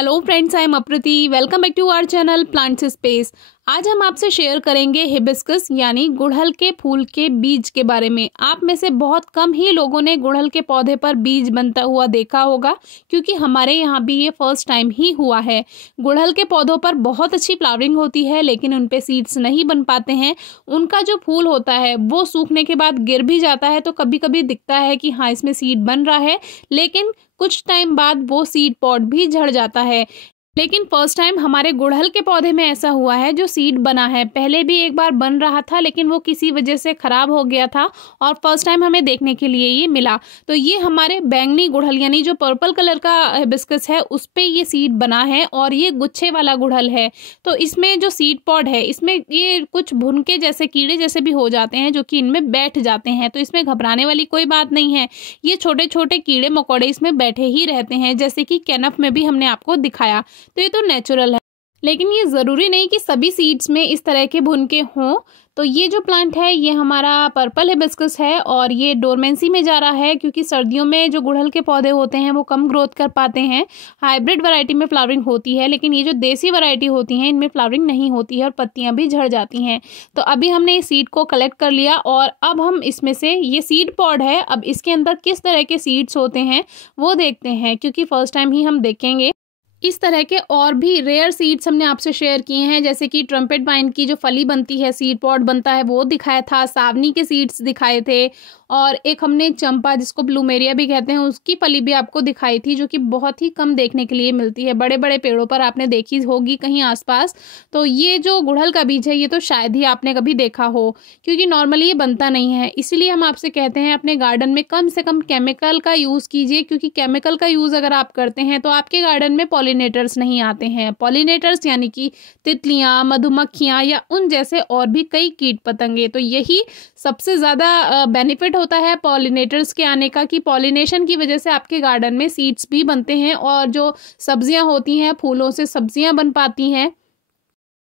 Hello friends, I am Aprati. Welcome back to our channel plants space. आज हम आपसे share करेंगे हिबिस्कस यानी गुड़हल के फूल के बीज के बारे में। आप में से बहुत कम ही लोगों ने गुड़हल के पौधे पर बीज बनता हुआ देखा होगा, क्योंकि हमारे यहाँ भी ये फर्स्ट टाइम ही हुआ है। गुड़हल के पौधों पर बहुत अच्छी फ्लावरिंग होती है, लेकिन उन पे सीड्स नहीं बन पाते हैं। उनका जो फूल होता है वो सूखने के बाद गिर भी जाता है, तो कभी कभी दिखता है कि हाँ इसमें सीड बन रहा है, लेकिन कुछ टाइम बाद वो सीड पॉड भी झड़ जाता है। लेकिन फर्स्ट टाइम हमारे गुड़हल के पौधे में ऐसा हुआ है जो सीड बना है। पहले भी एक बार बन रहा था, लेकिन वो किसी वजह से खराब हो गया था और फर्स्ट टाइम हमें देखने के लिए ये मिला। तो ये हमारे बैंगनी गुड़हल यानी जो पर्पल कलर का हिबिस्कस है उस पे ये सीड बना है, और ये गुच्छे वाला गुड़हल है। तो इसमें जो सीड पॉड है इसमें ये कुछ भुनके जैसे कीड़े जैसे भी हो जाते हैं, जो कि इनमें बैठ जाते हैं। तो इसमें घबराने वाली कोई बात नहीं है। ये छोटे छोटे कीड़े मकोड़े इसमें बैठे ही रहते हैं, जैसे कि कैनफ में भी हमने आपको दिखाया। तो ये तो नेचुरल है, लेकिन ये ज़रूरी नहीं कि सभी सीड्स में इस तरह के भुनके हों। तो ये जो प्लांट है ये हमारा पर्पल हिबिस्कस है, और ये डोरमेंसी में जा रहा है, क्योंकि सर्दियों में जो गुड़हल के पौधे होते हैं वो कम ग्रोथ कर पाते हैं। हाइब्रिड वैरायटी में फ्लावरिंग होती है, लेकिन ये जो देसी वैरायटी होती हैं इनमें फ्लावरिंग नहीं होती है और पत्तियां भी झड़ जाती हैं। तो अभी हमने इस सीड को कलेक्ट कर लिया, और अब हम इसमें से ये सीड पॉड है, अब इसके अंदर किस तरह के सीड्स होते हैं वो देखते हैं, क्योंकि फर्स्ट टाइम ही हम देखेंगे। इस तरह के और भी रेयर सीड्स हमने आपसे शेयर किए हैं, जैसे कि ट्रम्पेट वाइन की जो फली बनती है, सीड पॉड बनता है, वो दिखाया था। सावनी के सीड्स दिखाए थे, और एक हमने चंपा जिसको प्लूमेरिया भी कहते हैं उसकी फली भी आपको दिखाई थी, जो कि बहुत ही कम देखने के लिए मिलती है। बड़े बड़े पेड़ों पर आपने देखी होगी कहीं आसपास। तो ये जो गुड़हल का बीज है ये तो शायद ही आपने कभी देखा हो, क्योंकि नॉर्मली ये बनता नहीं है। इसीलिए हम आपसे कहते हैं अपने गार्डन में कम से कम केमिकल का यूज़ कीजिए, क्योंकि केमिकल का यूज़ अगर आप करते हैं तो आपके गार्डन में पॉलिनेटर्स नहीं आते हैं। पॉलिनेटर्स यानी कि तितलियां, मधुमक्खियां या उन जैसे और भी कई कीट पतंगे। तो यही सबसे ज़्यादा बेनिफिट होता है पॉलिनेटर्स के आने का, कि पॉलिनेशन की वजह से आपके गार्डन में सीड्स भी बनते हैं, और जो सब्जियां होती हैं फूलों से सब्जियां बन पाती हैं।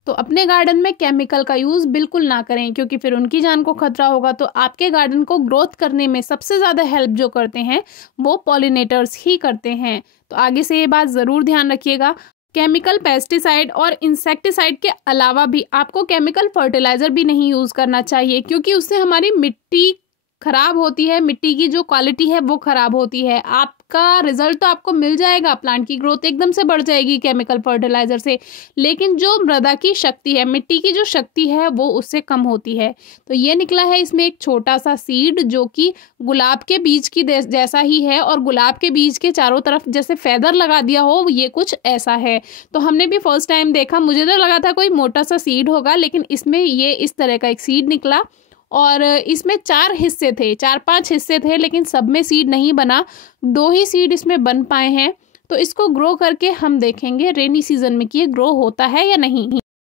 तो अपने गार्डन में केमिकल का यूज़ बिल्कुल ना करें, क्योंकि फिर उनकी जान को खतरा होगा। तो आपके गार्डन को ग्रोथ करने में सबसे ज़्यादा हेल्प जो करते हैं वो पॉलिनेटर्स ही करते हैं। तो आगे से ये बात ज़रूर ध्यान रखिएगा। केमिकल पेस्टिसाइड और इंसेक्टिसाइड के अलावा भी आपको केमिकल फर्टिलाइज़र भी नहीं यूज़ करना चाहिए, क्योंकि उससे हमारी मिट्टी खराब होती है, मिट्टी की जो क्वालिटी है वो खराब होती है। आपका रिजल्ट तो आपको मिल जाएगा, प्लांट की ग्रोथ एकदम से बढ़ जाएगी केमिकल फर्टिलाइजर से, लेकिन जो मृदा की शक्ति है, मिट्टी की जो शक्ति है वो उससे कम होती है। तो ये निकला है इसमें एक छोटा सा सीड, जो कि गुलाब के बीज की जैसा ही है, और गुलाब के बीज के चारों तरफ जैसे फेदर लगा दिया हो, ये कुछ ऐसा है। तो हमने भी फर्स्ट टाइम देखा, मुझे तो लगा था कोई मोटा सा सीड होगा, लेकिन इसमें ये इस तरह का एक सीड निकला, और इसमें 4 हिस्से थे, 4-5 हिस्से थे, लेकिन सब में सीड नहीं बना। 2 ही सीड इसमें बन पाए हैं। तो इसको ग्रो करके हम देखेंगे रेनी सीजन में कि ये ग्रो होता है या नहीं,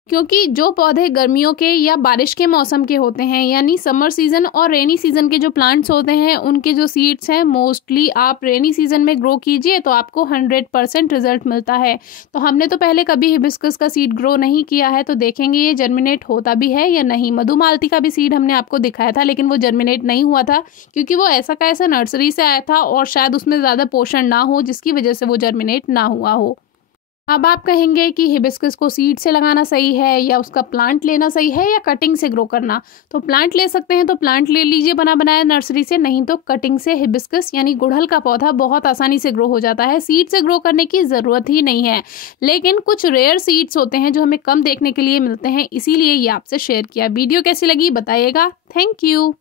क्योंकि जो पौधे गर्मियों के या बारिश के मौसम के होते हैं, यानी समर सीजन और रेनी सीजन के जो प्लांट्स होते हैं उनके जो सीड्स हैं मोस्टली आप रेनी सीजन में ग्रो कीजिए, तो आपको 100% रिजल्ट मिलता है। तो हमने तो पहले कभी हिबिस्कस का सीड ग्रो नहीं किया है, तो देखेंगे ये जर्मिनेट होता भी है या नहीं। मधुमालती का भी सीड हमने आपको दिखाया था, लेकिन वो जर्मिनेट नहीं हुआ था, क्योंकि वो ऐसा का ऐसा नर्सरी से आया था, और शायद उसमें ज़्यादा पोषण ना हो, जिसकी वजह से वो जर्मिनेट ना हुआ हो। अब आप कहेंगे कि हिबिस्कस को सीड से लगाना सही है या उसका प्लांट लेना सही है या कटिंग से ग्रो करना। तो प्लांट ले सकते हैं तो प्लांट ले लीजिए बना बनाया नर्सरी से, नहीं तो कटिंग से हिबिस्कस यानी गुड़हल का पौधा बहुत आसानी से ग्रो हो जाता है। सीड से ग्रो करने की ज़रूरत ही नहीं है, लेकिन कुछ रेयर सीड्स होते हैं जो हमें कम देखने के लिए मिलते हैं, इसीलिए ये आपसे शेयर किया। वीडियो कैसी लगी बताइएगा। Thank you.